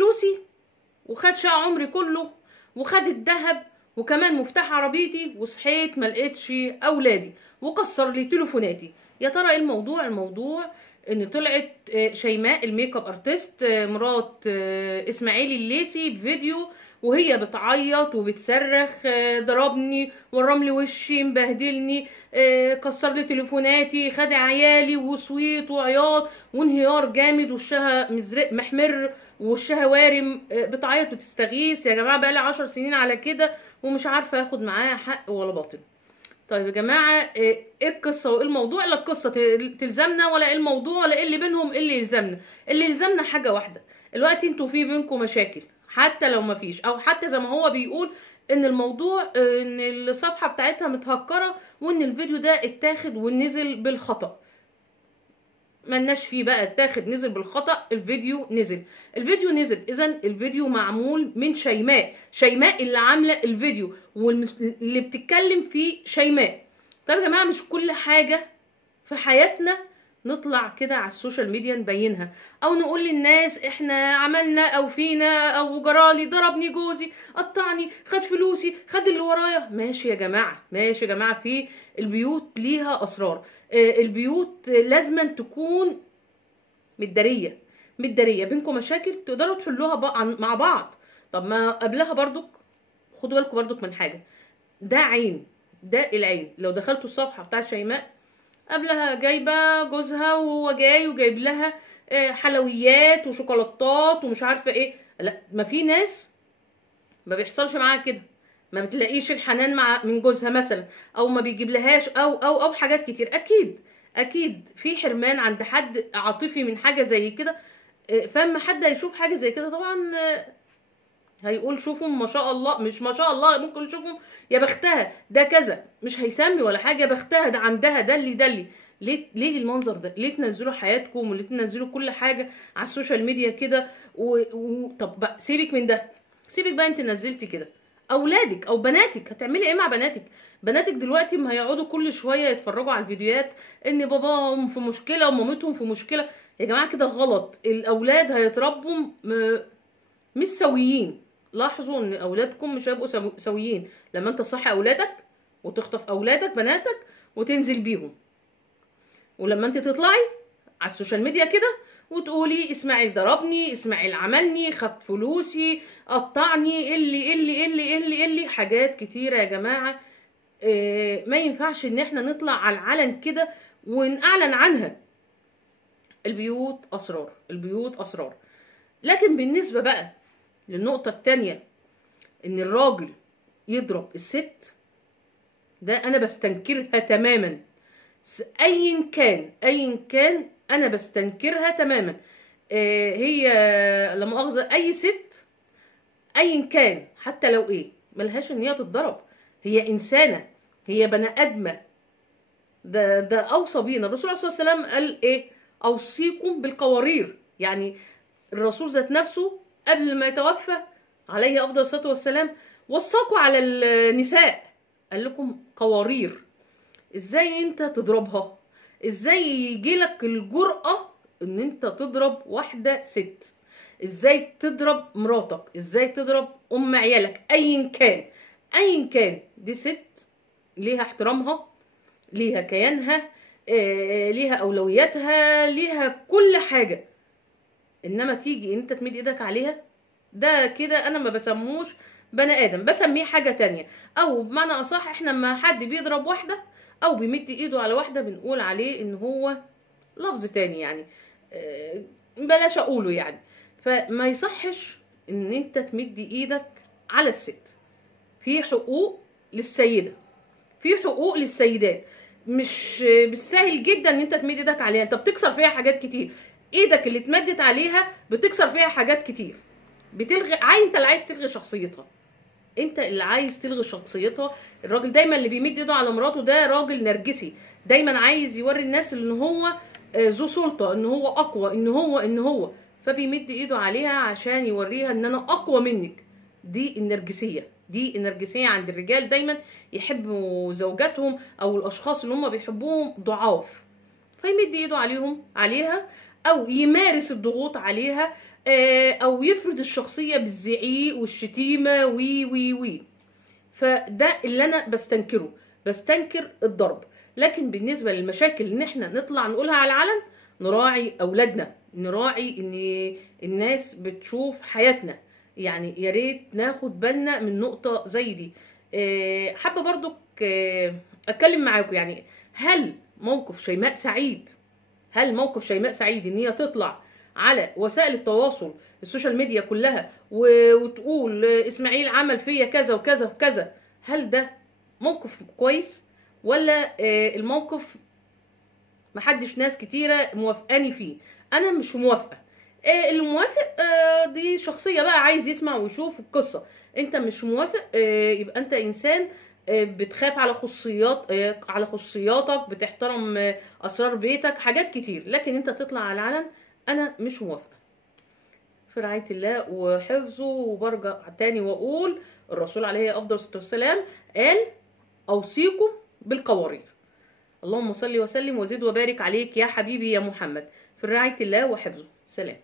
فلوسي وخد شقة عمري كله وخد الذهب وكمان مفتاح عربيتي، وصحيت ما لقيتش اولادي وكسر لي تليفوناتي. يا ترى ايه الموضوع؟ الموضوع ان طلعت شيماء الميك اب ارتست مرات اسماعيل الليثي بفيديو وهي بتعيط وبتصرخ ضربني ورم لي وشي مبهدلني كسر لي تليفوناتي خد عيالي وصويت وعياط وانهيار جامد وشها مزرق محمر ووشها وارم بتعيط وتستغيث. يا جماعه بقى لي 10 سنين على كده ومش عارفه اخد معاها حق ولا باطل. طيب يا جماعه ايه القصه وايه الموضوع؟ لا القصه تلزمنا ولا ايه الموضوع ولا ايه اللي بينهم. اللي يلزمنا اللي يلزمنا حاجه واحده. دلوقتي انتوا في بينكم مشاكل حتى لو ما فيش، او حتى زي ما هو بيقول ان الموضوع ان الصفحه بتاعتها متهكره وان الفيديو ده اتاخد ونزل بالخطأ. ملناش فيه بقى اتاخد نزل بالخطأ، الفيديو نزل. الفيديو نزل، اذا الفيديو معمول من شيماء. شيماء اللي عامله الفيديو واللي بتتكلم فيه شيماء. طب يا جماعه مش كل حاجه في حياتنا نطلع كده على السوشيال ميديا نبينها او نقول للناس احنا عملنا او فينا او جرالي ضربني جوزي قطعني خد فلوسي خد اللي ورايا. ماشي يا جماعه، ماشي يا جماعه، في البيوت ليها اسرار. البيوت لازما تكون متداريه بينكم مشاكل تقدروا تحلوها مع بعض. طب ما قبلها برضك خدوا بالكم برضك من حاجه، ده عين، ده العين. لو دخلتوا الصفحه بتاعت شيماء قبلها جايبه جوزها وهو جاي وجايب لها حلويات وشوكولاتات ومش عارفه ايه، لا ما في ناس ما بيحصلش معاها كده، ما بتلاقيش الحنان من جوزها مثلا، او ما بيجيب لهاش او حاجات كتير. اكيد في حرمان عند حد عاطفي من حاجه زي كده. فاما حد هيشوف حاجه زي كده طبعا هيقول شوفهم ما شاء الله، مش ما شاء الله، ممكن يشوفهم يا بختها ده كذا، مش هيسمي ولا حاجه، يا بختها ده عندها دلي. ليه المنظر ده؟ ليه تنزلوا حياتكم وليه تنزلوا كل حاجه على السوشيال ميديا كده طب بقى سيبك من ده، سيبك بقى انت نزلتي كده اولادك او بناتك هتعملي ايه مع بناتك؟ بناتك دلوقتي ما هيقعدوا كل شويه يتفرجوا على الفيديوهات ان باباهم في مشكله ومامتهم في مشكله. يا جماعه كده غلط. الاولاد هيتربوا مش سويين. لاحظوا ان اولادكم مش هيبقوا سويين لما انت تصحي اولادك وتخطف اولادك بناتك وتنزل بيهم، ولما انت تطلعي على السوشيال ميديا كده وتقولي اسماعيل ضربني، اسماعيل عملني، خد فلوسي، قطعني، اللي حاجات كتيره يا جماعه. ما ينفعش ان احنا نطلع على العلن كده ونعلن عنها. البيوت اسرار، البيوت اسرار. لكن بالنسبه بقى للنقطة التانية ان الراجل يضرب الست، ده انا بستنكرها تماما. ايا كان انا بستنكرها تماما. هي لا مؤاخذة اي ست ايا كان حتى لو ايه ملهاش ان هي تتضرب. هي انسانة، هي بني ادمة. ده اوصى بينا الرسول عليه الصلاة والسلام. قال ايه؟ اوصيكم بالقوارير. يعني الرسول ذات نفسه قبل ما يتوفى عليه افضل الصلاه والسلام وصاكوا على النساء، قال لكم قوارير. ازاي انت تضربها؟ ازاي يجيلك الجرأة ان انت تضرب واحده ست؟ ازاي تضرب مراتك؟ ازاي تضرب ام عيالك؟ ايا كان دي ست ليها احترامها، ليها كيانها، ليها اولوياتها، ليها كل حاجه. انما تيجي انت تمد ايدك عليها، ده كده انا ما بسموش بني ادم، بسميه حاجه تانية. او بمعنى اصح احنا لما حد بيضرب واحده او بيمد ايده على واحده بنقول عليه ان هو لفظ تاني يعني، بلاش اقوله يعني. فما يصحش ان انت تمد ايدك على الست. في حقوق للسيده، في حقوق للسيدات. مش بالسهل جدا ان انت تمد ايدك عليها، انت بتكسر فيها حاجات كتير. ايدك اللي اتمدت عليها بتكسر فيها حاجات كتير، بتلغي انت اللي عايز تلغي شخصيتها، انت اللي عايز تلغي شخصيتها. الراجل دايما اللي بيمد ايده على مراته ده راجل نرجسي، دايما عايز يوري الناس ان هو ذو سلطه، ان هو اقوى، ان هو فبيمد ايده عليها عشان يوريها ان انا اقوى منك. دي النرجسيه عند الرجال. دايما يحبوا زوجاتهم او الاشخاص اللي هم بيحبوهم ضعاف، فيمد ايده عليها او يمارس الضغوط عليها، او يفرض الشخصيه بالزعيق والشتيمه وي وي وي. فده اللي انا بستنكره، بستنكر الضرب. لكن بالنسبه للمشاكل ان احنا نطلع نقولها على العلن، نراعي اولادنا، نراعي ان الناس بتشوف حياتنا. يعني يا ريت ناخد بالنا من نقطه زي دي. حابه برضو اتكلم معاكم. يعني هل موقف شيماء سعيد، ان هي تطلع على وسائل التواصل السوشيال ميديا كلها وتقول اسماعيل عمل فيا كذا وكذا وكذا، هل ده موقف كويس؟ ولا الموقف محدش، ناس كتيرة موافقاني فيه؟ انا مش موافقة. اللي موافق دي شخصية بقى، عايز يسمع ويشوف القصة. انت مش موافق، يبقى انت انسان بتخاف على خصوصياتك، بتحترم اسرار بيتك، حاجات كتير. لكن انت تطلع على العلن، انا مش موافقة. في رعاية الله وحفظه. وبرجع تاني واقول الرسول عليه افضل الصلاة والسلام قال اوصيكم بالقوارير. اللهم صل وسلم وزد وبارك عليك يا حبيبي يا محمد. في رعاية الله وحفظه. سلام.